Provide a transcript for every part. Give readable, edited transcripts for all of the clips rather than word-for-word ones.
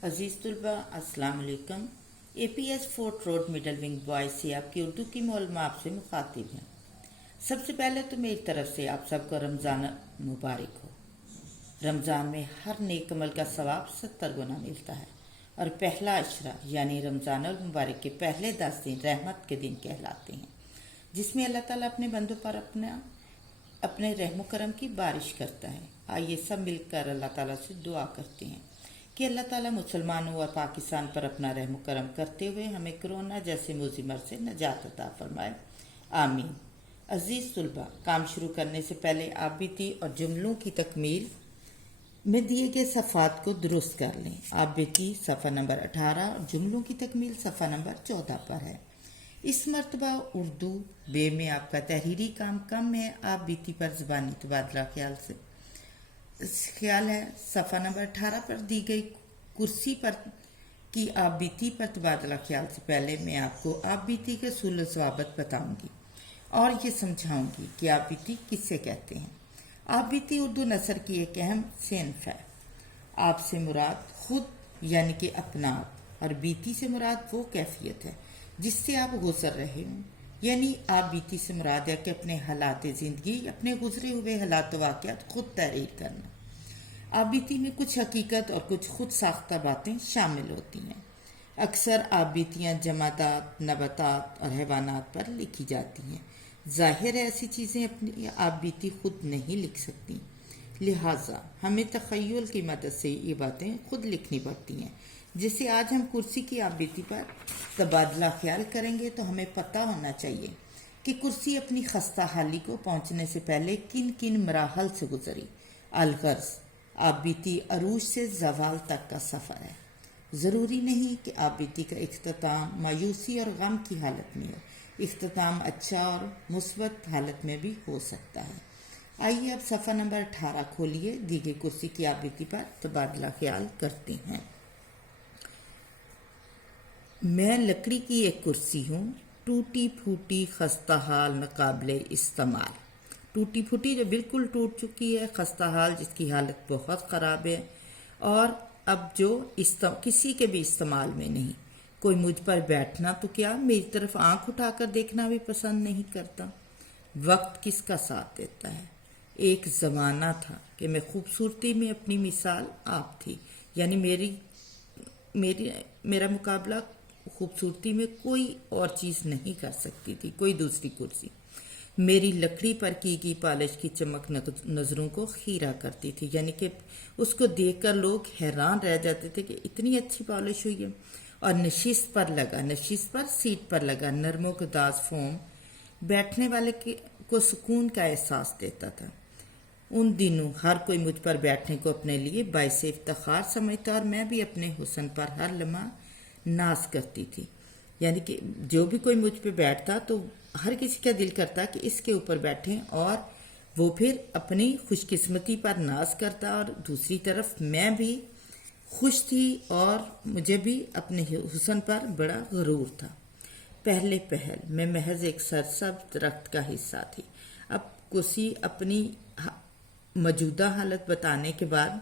अजीज़ तलबा अस्सलाम वालेकुम। APS fort road middle wing boys से आपकी उर्दू की मौलमा आपसे मुखातिब हैं। सबसे पहले तो मेरी तरफ से आप सबको रमज़ान मुबारक हो। रमज़ान में हर नेक अमल का सवाब 70 गुना मिलता है और पहला अशरा यानी रमज़ान अल मुबारक के पहले 10 दिन रहमत के दिन कहलाते हैं, जिसमें अल्लाह ताला अपने बंदों पर अपने रहम करम की बारिश करता है। आइए सब मिलकर अल्लाह ताला से दुआ करते हैं कि अल्लाह ताला मुसलमानों और पाकिस्तान पर अपना रहम करम करते हुए हमें कोरोना जैसे मुसीबत से नजात अता फरमाए, आमीन। अजीज़ तलबा, काम शुरू करने से पहले आप बीती और जुमलों की तकमील में दिए गए सफ़ात को दुरुस्त कर लें। आप बीती सफ़ा नंबर 18 और जुमलों की तकमील सफ़ा नंबर 14 पर है। इस मरतबा उर्दू बे में आपका तहरीरी काम कम है। आप बीती पर ज़बानी तबादला ख्याल है। सफ़ा नंबर 18 पर दी गई कुर्सी पर की आप बीती पर तबादला ख्याल से पहले मैं आपको आप बीती के सूल सवाबत बताऊंगी और ये समझाऊंगी कि आप बीती किससे कहते हैं। आप बीती उर्दू नसर की एक अहम सिन्फ है। आप से मुराद खुद यानी कि अपना आप और बीती से मुराद वो कैफियत है जिससे आप गुजर रहे हों, यानी आप बीती से मुराद है कि अपने हालात ज़िंदगी अपने गुजरे हुए हालात वाक़यात खुद तहरीर करना। आप बीती में कुछ हकीकत और कुछ खुद साख्ता बातें शामिल होती हैं। अक्सर आप बीतियाँ जमादात, नबातात और हैवानात पर लिखी जाती हैं। ज़ाहिर है ऐसी चीज़ें अपनी आप बीती खुद नहीं लिख सकती, लिहाजा हमें तख़य्युल की मदद से ये बातें खुद लिखनी पड़ती हैं। जैसे आज हम कुर्सी की आप बीती पर तबादला ख्याल करेंगे तो हमें पता होना चाहिए कि कुर्सी अपनी खस्ता हाली को पहुँचने से पहले किन किन मराहल से गुजरी। अलगर्ज़ आप बीती अरूज से ज़वाल तक का सफ़र है। ज़रूरी नहीं कि आप बीती का इख्तिताम मायूसी और गम की हालत में हो, इख्तिताम अच्छा और मुस्बत हालत में भी हो सकता है। आइए अब सफ़ा नंबर 18 खोलिए। दी गई कुर्सी की आप बीती पर तबादला ख्याल करते हैं। मैं लकड़ी की एक कुर्सी हूँ, टूटी फूटी खस्ता हाल मुकाबले इस्तेमाल। टूटी फूटी जो बिल्कुल टूट चुकी है, खस्ता हाल जिसकी हालत बहुत ख़राब है और अब जो किसी के भी इस्तेमाल में नहीं। कोई मुझ पर बैठना तो क्या, मेरी तरफ आंख उठाकर देखना भी पसंद नहीं करता। वक्त किसका साथ देता है। एक ज़माना था कि मैं खूबसूरती में अपनी मिसाल आप थी, यानी मेरा मुकाबला खूबसूरती में कोई और चीज़ नहीं कर सकती थी, कोई दूसरी कुर्सी। मेरी लकड़ी पर की गई पॉलिश की चमक नज़रों को खीरा करती थी, यानी कि उसको देखकर लोग हैरान रह जाते थे कि इतनी अच्छी पॉलिश हुई है। और नशिस्त पर सीट पर लगा नरमोकदाज फोम बैठने वाले को सुकून का एहसास देता था। उन दिनों हर कोई मुझ पर बैठने को अपने लिए बाइसे इफ्तिखार समझता और मैं भी अपने हुस्न पर हर लम्हा नाज करती थी। यानी कि जो भी कोई मुझ पे बैठता तो हर किसी का दिल करता कि इसके ऊपर बैठें और वो फिर अपनी खुशकिस्मती पर नाज करता और दूसरी तरफ मैं भी खुश थी और मुझे भी अपने हुस्न पर बड़ा गरूर था। पहले पहल मैं महज एक सरसब्ज़ दरख्त का हिस्सा थी। अब कुर्सी अपनी मौजूदा हालत बताने के बाद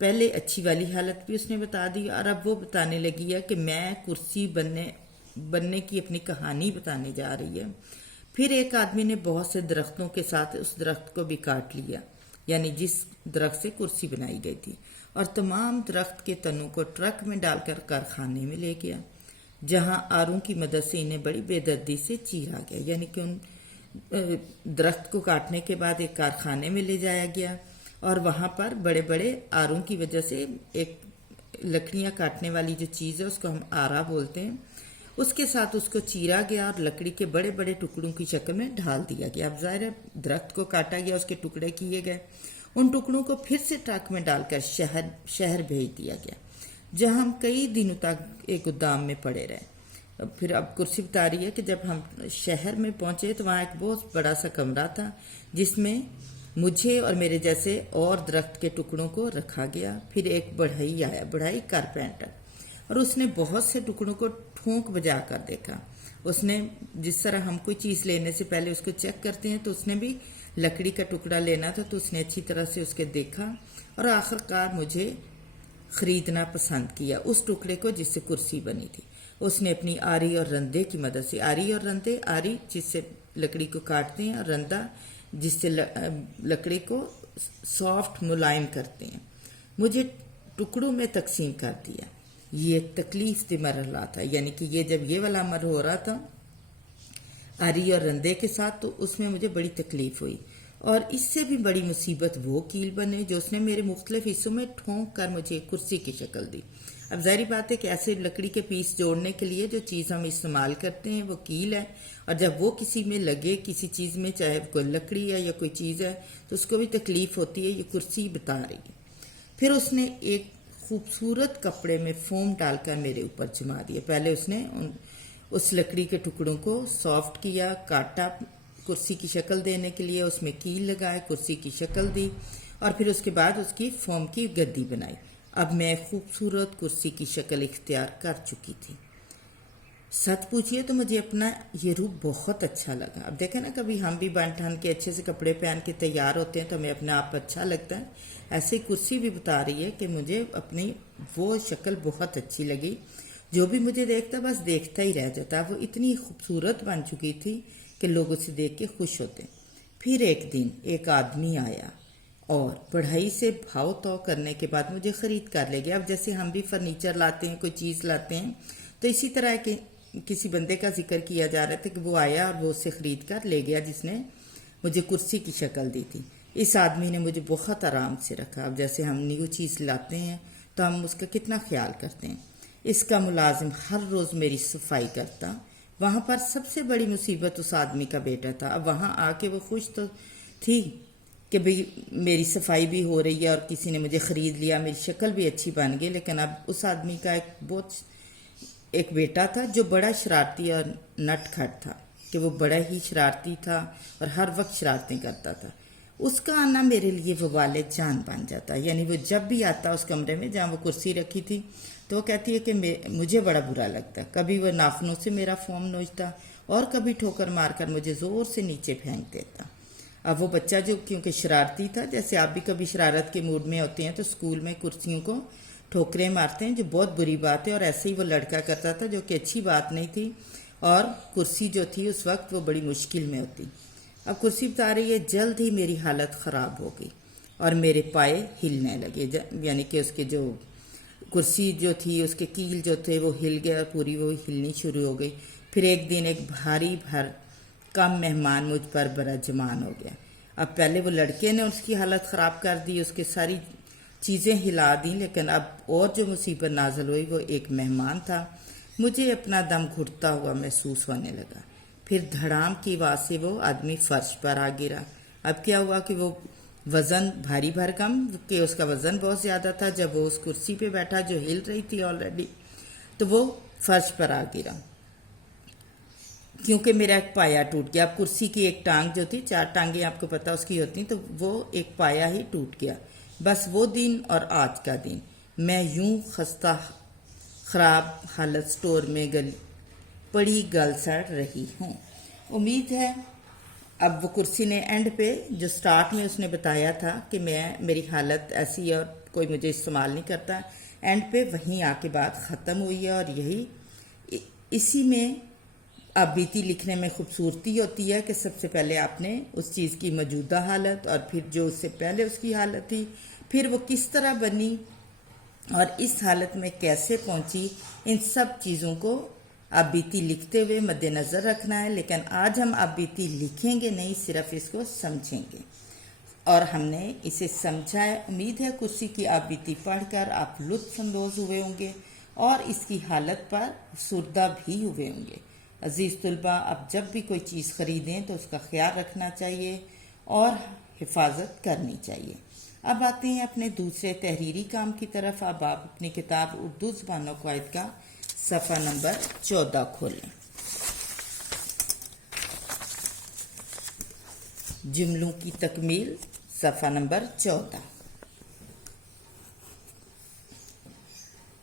पहले अच्छी वाली हालत भी उसने बता दी और अब वो बताने लगी है कि मैं कुर्सी बनने की अपनी कहानी बताने जा रही है। फिर एक आदमी ने बहुत से दरख्तों के साथ उस दरख्त को भी काट लिया, यानी जिस दरख्त से कुर्सी बनाई गई थी, और तमाम दरख्त के तनों को ट्रक में डालकर कारखाने में ले गया, जहां आरों की मदद से इन्हें बड़ी बेदर्दी से चीरा गया। यानी कि उन दरख्त को काटने के बाद एक कारखाने में ले जाया गया और वहां पर बड़े बड़े आरों की वजह से एक लकड़ियां काटने वाली जो चीज़ है उसको हम आरा बोलते हैं, उसके साथ उसको चीरा गया और लकड़ी के बड़े बड़े टुकड़ों की शक्ल में ढाल दिया गया। अब ज़ाहिर है दरख्त को काटा गया, उसके टुकड़े किए गए, उन टुकड़ों को फिर से ट्रक में डालकर शहर भेज दिया गया, जहां हम कई दिनों तक एक गोदाम में पड़े रहे। फिर अब कुर्सी बता रही है कि जब हम शहर में पहुंचे तो वहाँ एक बहुत बड़ा सा कमरा था जिसमें मुझे और मेरे जैसे और दरख्त के टुकड़ों को रखा गया। फिर एक बढ़ई आया, बढ़ई कारपेंटर, और उसने बहुत से टुकड़ों को ठोंक बजा कर देखा। उसने जिस तरह हम कोई चीज़ लेने से पहले उसको चेक करते हैं तो उसने भी लकड़ी का टुकड़ा लेना था, तो उसने अच्छी तरह से उसके देखा और आखिरकार मुझे खरीदना पसंद किया, उस टुकड़े को जिससे कुर्सी बनी थी। उसने अपनी आरी और रंदे की मदद से, आरी और रंदे, आरी जिससे लकड़ी को काटते हैं और रंदा जिससे लकड़ी को सॉफ्ट मुलायम करते हैं, मुझे टुकड़ों में तकसीम कर दिया। ये एक तकलीफ से मरहला था, यानी कि ये जब ये वाला अमर हो रहा था आरी और रंदे के साथ, तो उसमें मुझे बड़ी तकलीफ हुई। और इससे भी बड़ी मुसीबत वो कील बने जो उसने मेरे मुख्तलिफ हिस्सों में ठोंक कर मुझे कुर्सी की शक्ल दी। अब जाहिर बात है कि ऐसे लकड़ी के पीस जोड़ने के लिए जो चीज़ हम इस्तेमाल करते हैं वो कील है, और जब वो किसी में लगे, किसी चीज़ में, चाहे कोई लकड़ी है या कोई चीज़ है, तो उसको भी तकलीफ होती है। ये कुर्सी बता रही है। फिर उसने एक खूबसूरत कपड़े में फोम डालकर मेरे ऊपर जमा दिया। पहले उसने उस लकड़ी के टुकड़ों को सॉफ्ट किया, काटा कुर्सी की शक्ल देने के लिए, उसमें कील लगाए, कुर्सी की शक्ल दी, और फिर उसके बाद उसकी फोम की गद्दी बनाई। अब मैं खूबसूरत कुर्सी की शक्ल इख्तियार कर चुकी थी। सच पूछिए तो मुझे अपना ये रूप बहुत अच्छा लगा। अब देखें ना, कभी हम भी बन ठन के अच्छे से कपड़े पहन के तैयार होते हैं तो हमें अपने आप अच्छा लगता है। ऐसे ही कुर्सी भी बता रही है कि मुझे अपनी वो शक्ल बहुत अच्छी लगी। जो भी मुझे देखता बस देखता ही रह जाता। वो इतनी खूबसूरत बन चुकी थी कि लोग उसे देख के खुश होते। फिर एक दिन एक आदमी आया और बढ़ाई से भाव तौ करने के बाद मुझे खरीद कर ले गया। अब जैसे हम भी फर्नीचर लाते हैं, कोई चीज़ लाते हैं, तो इसी तरह के किसी बंदे का जिक्र किया जा रहा था कि वो आया और वो उससे खरीद कर ले गया जिसने मुझे कुर्सी की शक्ल दी थी। इस आदमी ने मुझे बहुत आराम से रखा। अब जैसे हम न्यू चीज़ लाते हैं तो हम उसका कितना ख्याल करते हैं। इसका मुलाजिम हर रोज़ मेरी सफाई करता। वहाँ पर सबसे बड़ी मुसीबत उस आदमी का बेटा था। अब वहाँ आके वो खुश तो थी कि भाई मेरी सफाई भी हो रही है और किसी ने मुझे ख़रीद लिया, मेरी शक्ल भी अच्छी बन गई, लेकिन अब उस आदमी का एक बेटा था जो बड़ा शरारती और नटखट था, कि वो बड़ा ही शरारती था और हर वक्त शरारतें करता था। उसका आना मेरे लिए वबाले जान बन जाता। यानी वो जब भी आता उस कमरे में जहाँ वो कुर्सी रखी थी, तो वो कहती है कि मुझे बड़ा बुरा लगता। कभी वो नाखूनों से मेरा फोम नोचता और कभी ठोकर मारकर मुझे ज़ोर से नीचे फेंक देता। अब वो बच्चा जो क्योंकि शरारती था, जैसे आप भी कभी शरारत के मूड में होते हैं तो स्कूल में कुर्सियों को ठोकरें मारते हैं, जो बहुत बुरी बात है, और ऐसे ही वो लड़का करता था, जो कि अच्छी बात नहीं थी। और कुर्सी जो थी उस वक्त वो बड़ी मुश्किल में होती। अब कुर्सी बता रही है, जल्द ही मेरी हालत ख़राब हो गई और मेरे पाए हिलने लगे। यानी कि उसके जो कुर्सी जो थी, उसके कील जो थे वो हिल गया, पूरी वो हिलनी शुरू हो गई। फिर एक दिन एक भारी कम मेहमान मुझ पर बड़ा जमान हो गया। अब पहले वो लड़के ने उसकी हालत ख़राब कर दी, उसकी सारी चीज़ें हिला दी, लेकिन अब और जो मुसीबत नाज़िल हुई वो एक मेहमान था। मुझे अपना दम घुटता हुआ महसूस होने लगा। फिर धड़ाम की आवाज़ से वो आदमी फर्श पर आ गिरा। अब क्या हुआ कि वो वज़न भारी भरकम, कि उसका वज़न बहुत ज़्यादा था। जब वो उस कुर्सी पे बैठा जो हिल रही थी ऑलरेडी, तो वो फर्श पर आ गिरा क्योंकि मेरा एक पाया टूट गया। अब कुर्सी की एक टांग जो थी, 4 टांगें आपको पता उसकी होती, तो वो एक पाया ही टूट गया। बस वो दिन और आज का दिन मैं यूं खस्ता ख़राब हालत स्टोर में पड़ी गल सड़ रही हूँ। उम्मीद है अब वो कुर्सी ने एंड पे जो स्टार्ट में उसने बताया था कि मेरी हालत ऐसी है और कोई मुझे इस्तेमाल नहीं करता, एंड पे वहीं आके बात ख़त्म हुई है। और यही इसी में अब बीती लिखने में खूबसूरती होती है कि सबसे पहले आपने उस चीज़ की मौजूदा हालत और फिर जो उससे पहले उसकी हालत थी, फिर वो किस तरह बनी और इस हालत में कैसे पहुंची, इन सब चीज़ों को आप बीती लिखते हुए मद्देनज़र रखना है। लेकिन आज हम आप बीती लिखेंगे नहीं, सिर्फ इसको समझेंगे, और हमने इसे समझा है। उम्मीद है कुर्सी की आप बीती पढ़कर आप लुत्फ़ अंदोज़ हुए होंगे और इसकी हालत पर सुरदा भी हुए होंगे। अजीज़ तुलबा, अब जब भी कोई चीज़ ख़रीदें तो उसका ख्याल रखना चाहिए और हिफाजत करनी चाहिए। अब आते हैं अपने दूसरे तहरीरी काम की तरफ। अब आप अपनी किताब उर्दू ज़बान व क़वाइद का सफ़ा नंबर 14 खोलें। जुमलों की तकमील, सफ़ा नंबर 14।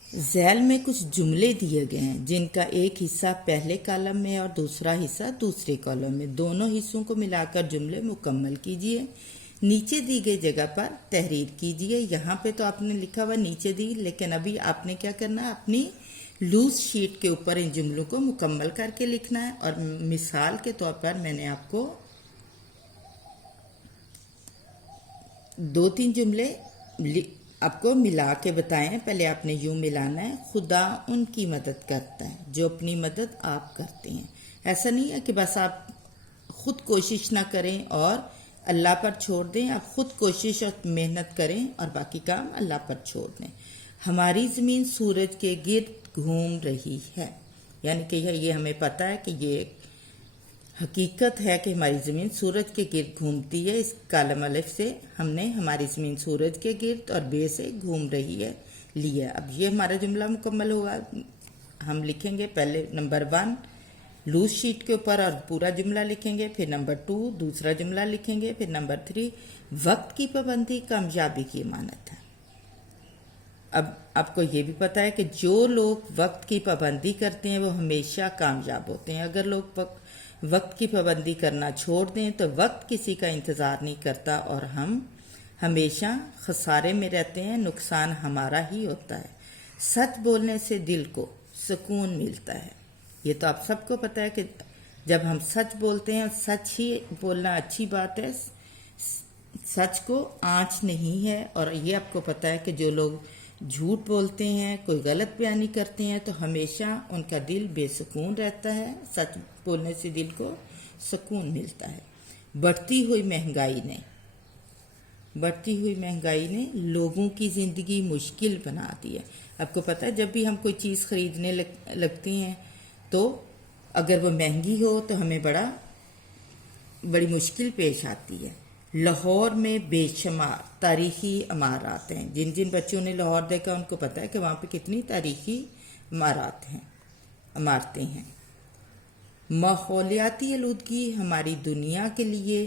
ज़ैल में कुछ जुमले दिए गए हैं जिनका एक हिस्सा पहले कॉलम में और दूसरा हिस्सा दूसरे कॉलम में। दोनों हिस्सों को मिलाकर जुमले मुकम्मल कीजिए। नीचे दी गई जगह पर तहरीर कीजिए। यहाँ पे तो आपने लिखा हुआ नीचे दी, लेकिन अभी आपने क्या करना है, अपनी लूज शीट के ऊपर इन जुमलों को मुकम्मल करके लिखना है। और मिसाल के तौर पर मैंने आपको 2-3 जुमले आपको मिला के बताए हैं। पहले आपने यूं मिलाना है, खुदा उनकी मदद करता है जो अपनी मदद आप करते हैं। ऐसा नहीं है कि बस आप खुद कोशिश ना करें और अल्लाह पर छोड़ दें। आप खुद कोशिश और मेहनत करें और बाकी काम अल्लाह पर छोड़ दें। हमारी ज़मीन सूरज के गिर्द घूम रही है, यानी कि ये हमें पता है कि ये हकीकत है कि हमारी ज़मीन सूरज के गिर्द घूमती है। इस कालम अलिफ से हमने हमारी ज़मीन सूरज के गिर्द और बे से घूम रही है लिया। अब ये हमारा जुमला मुकम्मल होगा। हम लिखेंगे पहले नंबर 1 लूज शीट के ऊपर और पूरा जुमला लिखेंगे, फिर नंबर 2 दूसरा जुमला लिखेंगे, फिर नंबर 3 वक्त की पाबंदी कामयाबी की अमानत है। अब आपको ये भी पता है कि जो लोग वक्त की पाबंदी करते हैं वो हमेशा कामयाब होते हैं। अगर लोग वक्त की पाबंदी करना छोड़ दें तो वक्त किसी का इंतज़ार नहीं करता और हम हमेशा खसारे में रहते हैं, नुकसान हमारा ही होता है। सच बोलने से दिल को सुकून मिलता है। ये तो आप सबको पता है कि जब हम सच बोलते हैं, सच ही बोलना अच्छी बात है, सच को आँच नहीं है। और ये आपको पता है कि जो लोग झूठ बोलते हैं, कोई गलत बयानी करते हैं, तो हमेशा उनका दिल बेसुकून रहता है। सच बोलने से दिल को सुकून मिलता है। बढ़ती हुई महंगाई ने लोगों की ज़िंदगी मुश्किल बना दी है। आपको पता है जब भी हम कोई चीज़ खरीदने लगते हैं तो अगर वो महंगी हो तो हमें बड़ी मुश्किल पेश आती है। लाहौर में बेशुमार तारीखी इमारत हैं। जिन जिन बच्चों ने लाहौर देखा उनको पता है कि वहाँ पे कितनी तारीखी इमारतें हैं। माहौलियाती आलूदगी हमारी दुनिया के लिए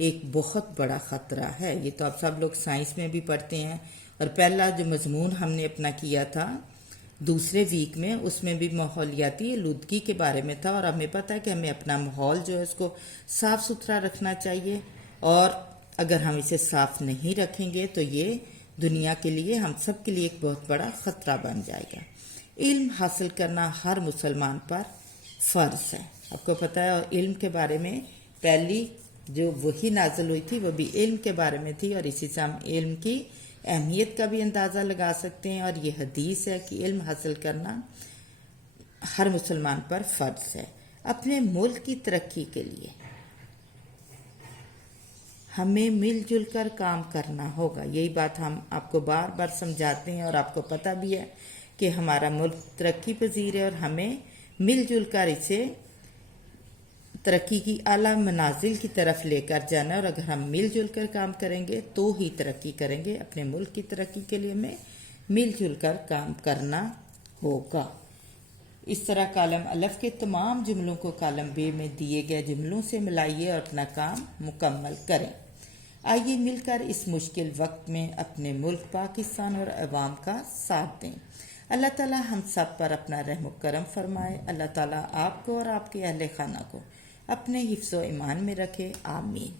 एक बहुत बड़ा ख़तरा है। ये तो आप सब लोग साइंस में भी पढ़ते हैं। और पहला जो मजमून हमने अपना किया था दूसरे वीक में, उसमें भी माहौलियाती आलूदगी के बारे में था। और हमें पता है कि हमें अपना माहौल जो है उसको साफ़ सुथरा रखना चाहिए। और अगर हम इसे साफ़ नहीं रखेंगे तो ये दुनिया के लिए, हम सब के लिए एक बहुत बड़ा ख़तरा बन जाएगा। इल्म हासिल करना हर मुसलमान पर फ़र्ज है। आपको पता है, और इल्म के बारे में पहली जो वही नाज़िल हुई थी वो भी इल्म के बारे में थी। और इसी से हम इल्म की अहमियत का भी अंदाज़ा लगा सकते हैं। और ये हदीस है कि इल्म हासिल करना हर मुसलमान पर फ़र्ज है। अपने मुल्क की तरक्की के लिए हमें मिलजुल कर काम करना होगा। यही बात हम आपको बार बार समझाते हैं और आपको पता भी है कि हमारा मुल्क तरक्की पजीर है और हमें मिलजुल कर इसे तरक्की की आला मनाजिल की तरफ लेकर जाना। और अगर हम मिलजुल कर काम करेंगे तो ही तरक्की करेंगे। अपने मुल्क की तरक्की के लिए हमें मिलजुल कर काम करना होगा। इस तरह कालम अलफ के तमाम जुमलों को कालम बे में दिए गए जुमलों से मिलाइए और अपना काम मुकम्मल करें। आइए मिलकर इस मुश्किल वक्त में अपने मुल्क पाकिस्तान और अवाम का साथ दें। अल्लाह ताला हम सब पर अपना रहम करम फरमाए। अल्लाह ताला आपको और आपके अहले खाना को अपने हिफ्ज़ो ईमान में रखे। आमीन।